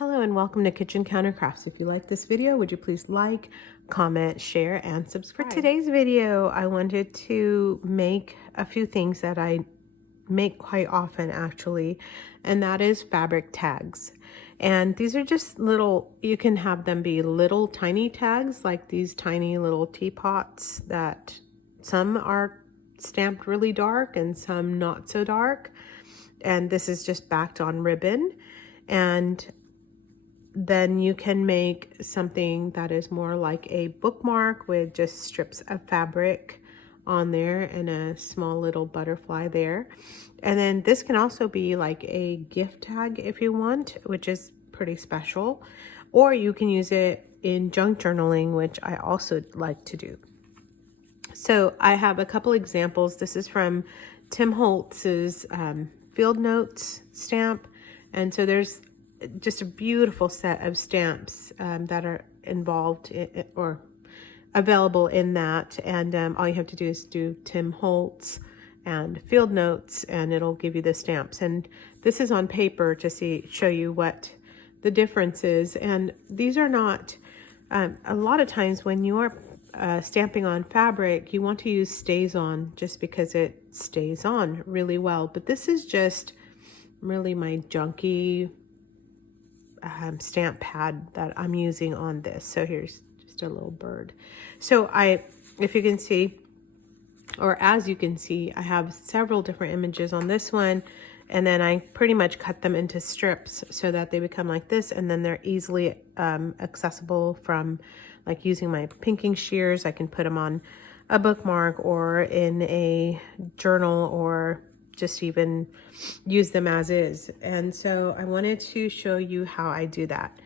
Hello and welcome to Kitchen Counter Crafts. If you like this video, would you please like, comment, share, and subscribe. For today's video, I wanted to make a few things that I make quite often actually, and that is fabric tags. And these are just little, you can have them be little tiny tags like these tiny little teapots that some are stamped really dark and some not so dark. And this is just backed on ribbon. And then you can make something that is more like a bookmark with just strips of fabric on there and a small little butterfly there. And then this can also be like a gift tag if you want, which is pretty special. Or you can use it in junk journaling, which I also like to do. So I have a couple examples. This is from Tim Holtz's Field Notes stamp. And so there's just a beautiful set of stamps that are involved or available in that. And all you have to do is do Tim Holtz and Field Notes and it'll give you the stamps. And this is on paper to show you what the difference is. And these are not, a lot of times when you are stamping on fabric, you want to use stays on just because it stays on really well. But this is just really my junky stamp pad that I'm using on this. So here's just a little bird. So if you can see, or as you can see, I have several different images on this one, and then I pretty much cut them into strips so that they become like this, and then they're easily accessible from like using my pinking shears. I can put them on a bookmark or in a journal or just even use them as is. And so I wanted to show you how I do that.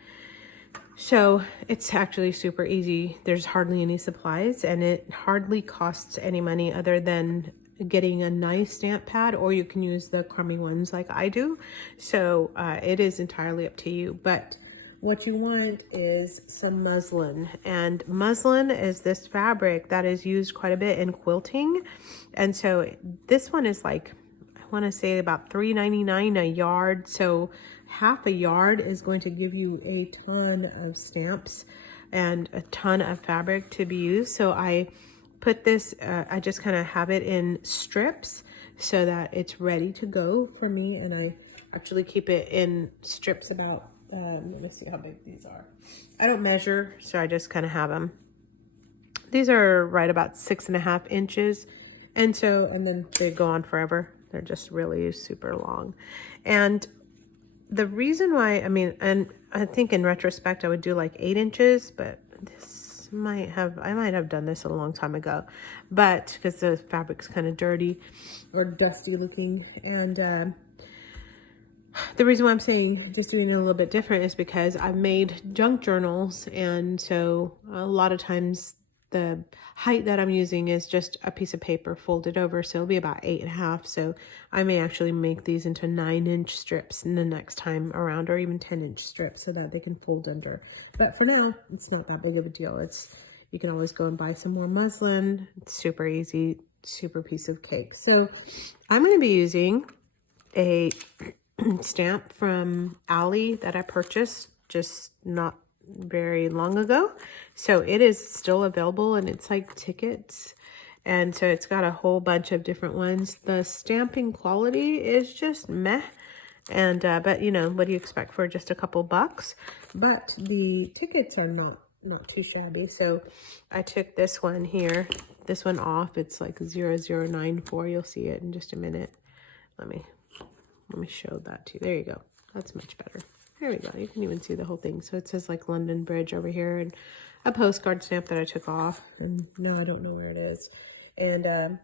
So it's actually super easy. There's hardly any supplies and it hardly costs any money other than getting a nice stamp pad, or you can use the crummy ones like I do. So it is entirely up to you. But what you want is some muslin, and muslin is this fabric that is used quite a bit in quilting. And so this one is like, I want to say about $3.99 a yard. So half a yard is going to give you a ton of stamps and a ton of fabric to be used. So I put this, I just kind of have it in strips so that it's ready to go for me. And I actually keep it in strips about, let me see how big these are. I don't measure, so I just kind of have them. These are right about 6.5 inches. And then they go on forever. They're just really super long. And the reason why, and I think in retrospect, I would do like 8 inches, but I might have done this a long time ago, but because the fabric's kind of dirty or dusty looking. And the reason why I'm saying just doing it a little bit different is because I've made junk journals. And so a lot of times the height that I'm using is just a piece of paper folded over. So it'll be about 8.5. So I may actually make these into 9-inch strips in the next time around, or even 10-inch strips so that they can fold under. But for now, it's not that big of a deal. You can always go and buy some more muslin. It's super easy, super piece of cake. So I'm going to be using a stamp from Ally that I purchased just not very long ago. So it is still available and it's like tickets. And so it's got a whole bunch of different ones. The stamping quality is just meh. And, but you know, what do you expect for just a couple bucks? But the tickets are not too shabby. So I took this one here, this one off. It's like 0094. You'll see it in just a minute. Let me show that to you. There you go. That's much better. There we go. You can even see the whole thing. So it says like London Bridge over here, and a postcard stamp that I took off. And no, I don't know where it is. And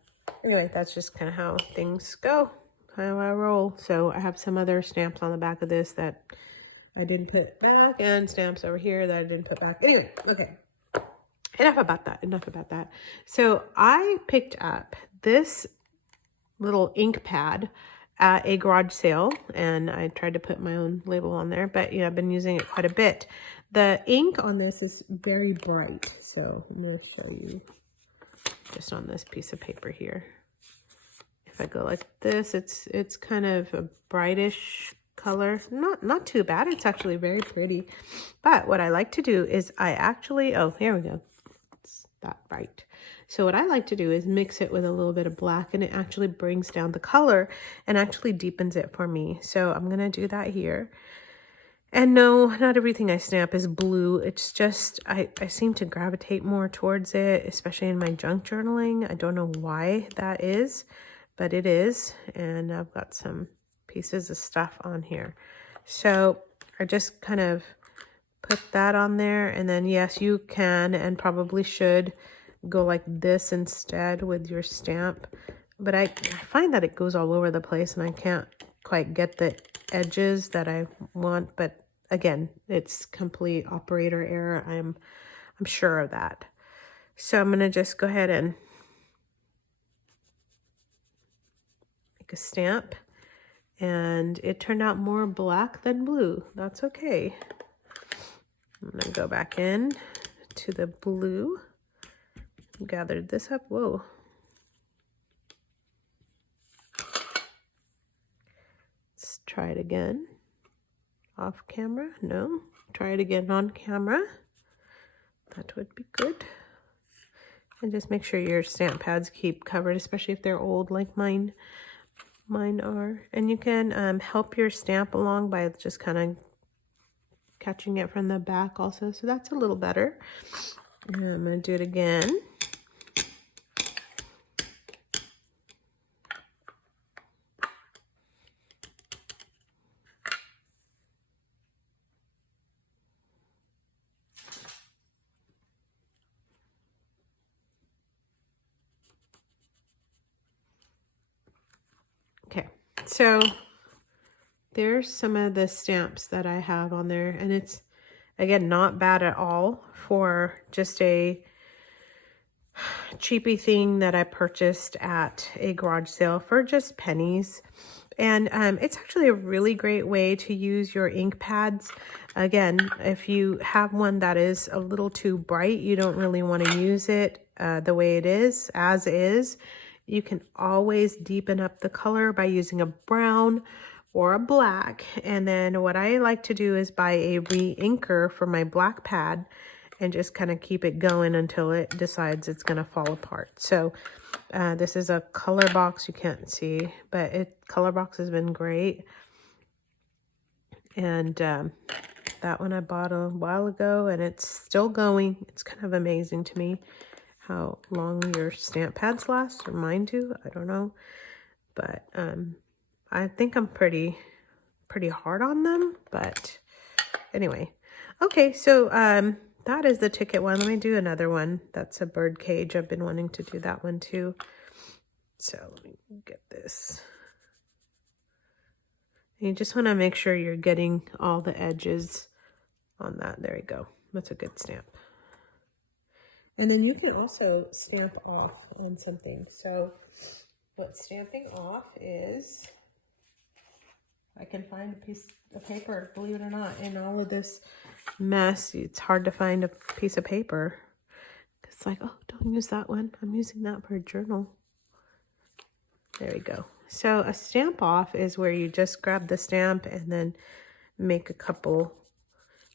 anyway, that's just kind of how things go, how I roll. So I have some other stamps on the back of this that I didn't put back, and stamps over here that I didn't put back. Anyway, okay. Enough about that. So I picked up this little ink pad at a garage sale, and I tried to put my own label on there, but yeah, I've been using it quite a bit. The ink on this is very bright, so I'm going to show you just on this piece of paper here. If I go like this, it's kind of a brightish color. Not too bad. It's actually very pretty. But what I like to do is I actually, oh, here we go. It's that right. So what I like to do is mix it with a little bit of black, and it actually brings down the color and actually deepens it for me. So I'm going to do that here. And no, not everything I stamp is blue. It's just, I seem to gravitate more towards it, especially in my junk journaling. I don't know why that is, but it is. And I've got some pieces of stuff on here. So I just kind of put that on there. And then yes, you can and probably should go like this instead with your stamp. But I find that it goes all over the place and I can't quite get the edges that I want. But again, it's complete operator error. I'm sure of that. So I'm going to just go ahead and make a stamp. And it turned out more black than blue. That's okay. I'm going to go back in to the blue. Gathered this up. Whoa. Let's try it again. Off camera? No. Try it again on camera. That would be good. And just make sure your stamp pads keep covered, especially if they're old like mine are. And you can help your stamp along by just kind of catching it from the back also. So that's a little better. And I'm going to do it again. Okay, so there's some of the stamps that I have on there, and it's, again, not bad at all for just a cheapy thing that I purchased at a garage sale for just pennies. And it's actually a really great way to use your ink pads. Again, if you have one that is a little too bright, you don't really want to use it the way it is, as is. You can always deepen up the color by using a brown or a black. And then what I like to do is buy a re-inker for my black pad and just kind of keep it going until it decides it's going to fall apart. So this is a color box. You can't see, but color box has been great. And that one I bought a while ago, and it's still going. It's kind of amazing to me how long your stamp pads last, or mine do. I don't know, but I think I'm pretty hard on them. But anyway, okay, so that is the ticket one. Let me do another one. That's a bird cage. I've been wanting to do that one too. So let me get this. You just want to make sure you're getting all the edges on that. There you go. That's a good stamp. And then you can also stamp off on something. So what stamping off is, I can find a piece of paper, believe it or not, in all of this mess. It's hard to find a piece of paper. It's like, oh, don't use that one. I'm using that for a journal. There we go. So a stamp off is where you just grab the stamp and then make a couple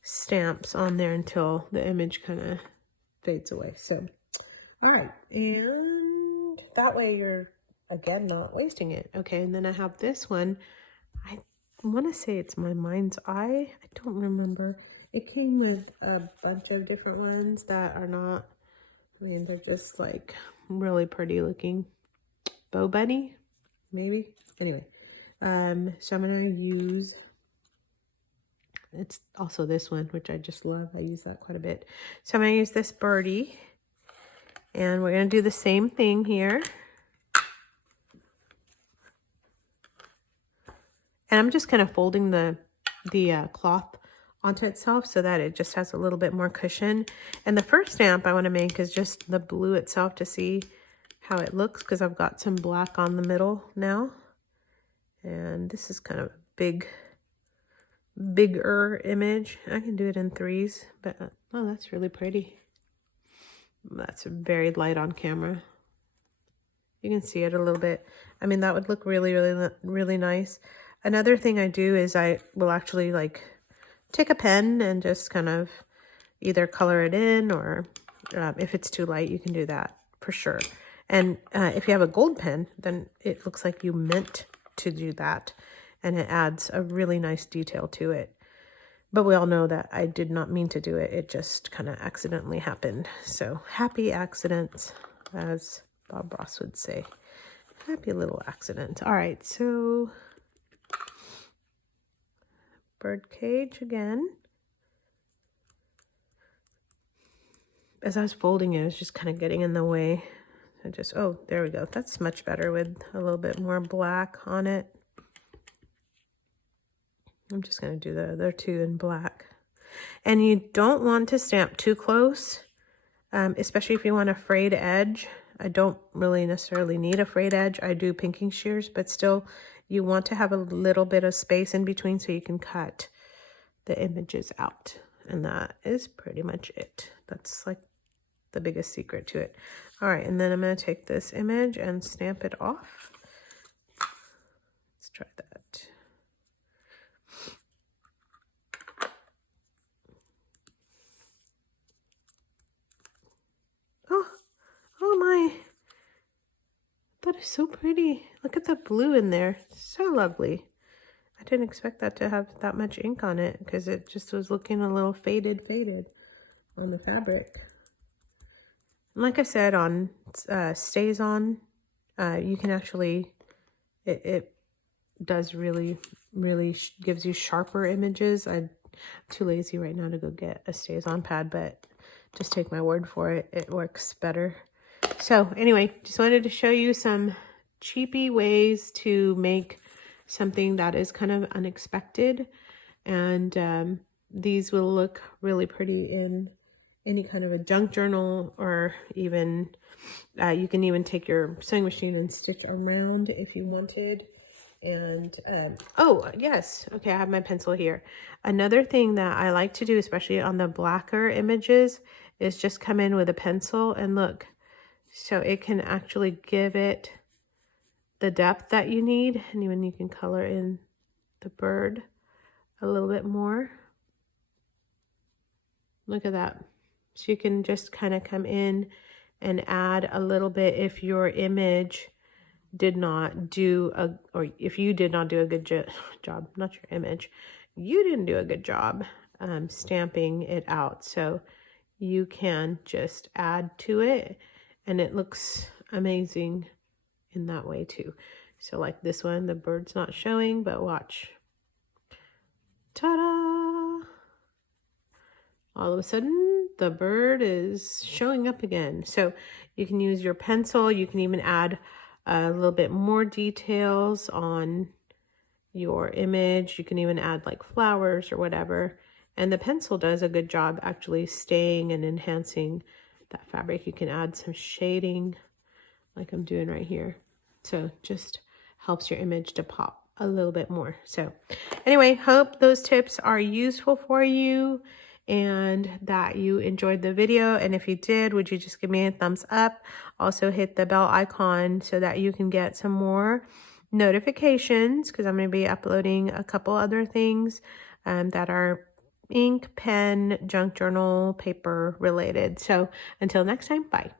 stamps on there until the image kind of fades away. So, all right. And that way you're, again, not wasting it. Okay, and then I have this one. I want to say it's my mind's eye. I don't remember. It came with a bunch of different ones that are not, I mean, they're just like really pretty looking. Bow bunny, maybe. Anyway, so I'm going to use, it's also this one, which I just love. I use that quite a bit. So I'm going to use this birdie, and we're going to do the same thing here. And I'm just kind of folding the cloth onto itself so that it just has a little bit more cushion. And the first stamp I want to make is just the blue itself to see how it looks, because I've got some black on the middle now. And this is kind of a bigger image. I can do it in threes, but oh, that's really pretty. That's very light on camera. You can see it a little bit. I mean, that would look really, really, really nice. Another thing I do is I will actually like take a pen and just kind of either color it in, or if it's too light, you can do that for sure. And if you have a gold pen, then it looks like you meant to do that, and it adds a really nice detail to it. But we all know that I did not mean to do it. It just kind of accidentally happened. So happy accidents, as Bob Ross would say. Happy little accident. All right, so bird cage again. As I was folding it, it was just kind of getting in the way. I just, oh, there we go. That's much better with a little bit more black on it. I'm just going to do the other two in black. And you don't want to stamp too close, especially if you want a frayed edge. I don't really necessarily need a frayed edge. I do pinking shears, but still you want to have a little bit of space in between so you can cut the images out. And that is pretty much it. That's like the biggest secret to it. All right, and then I'm going to take this image and stamp it off. Let's try that. Oh my, that is so pretty. Look at the blue in there. So lovely. I didn't expect that to have that much ink on it because it just was looking a little faded on the fabric. And like I said, on Stays On, you can actually, it does really gives you sharper images. I'm too lazy right now to go get a Stays On pad, but just take my word for it. It works better. So anyway, just wanted to show you some cheapy ways to make something that is kind of unexpected. And these will look really pretty in any kind of a junk journal, or even you can even take your sewing machine and stitch around if you wanted. And oh yes, okay, I have my pencil here. Another thing that I like to do, especially on the blacker images, is just come in with a pencil and look. So it can actually give it the depth that you need, and even you can color in the bird a little bit more. Look at that. So you can just kind of come in and add a little bit if your image did not do or if you did not do a good job, not your image, you didn't do a good job stamping it out. So you can just add to it, and it looks amazing in that way too. So like this one, the bird's not showing, but watch. Ta-da! All of a sudden, the bird is showing up again. So you can use your pencil. You can even add a little bit more details on your image. You can even add like flowers or whatever. And the pencil does a good job actually staying and enhancing that fabric. You can add some shading like I'm doing right here. So just helps your image to pop a little bit more. So anyway, hope those tips are useful for you and that you enjoyed the video. And if you did, would you just give me a thumbs up? Also hit the bell icon so that you can get some more notifications, because I'm going to be uploading a couple other things that are ink, pen, junk journal, paper related. So until next time, bye.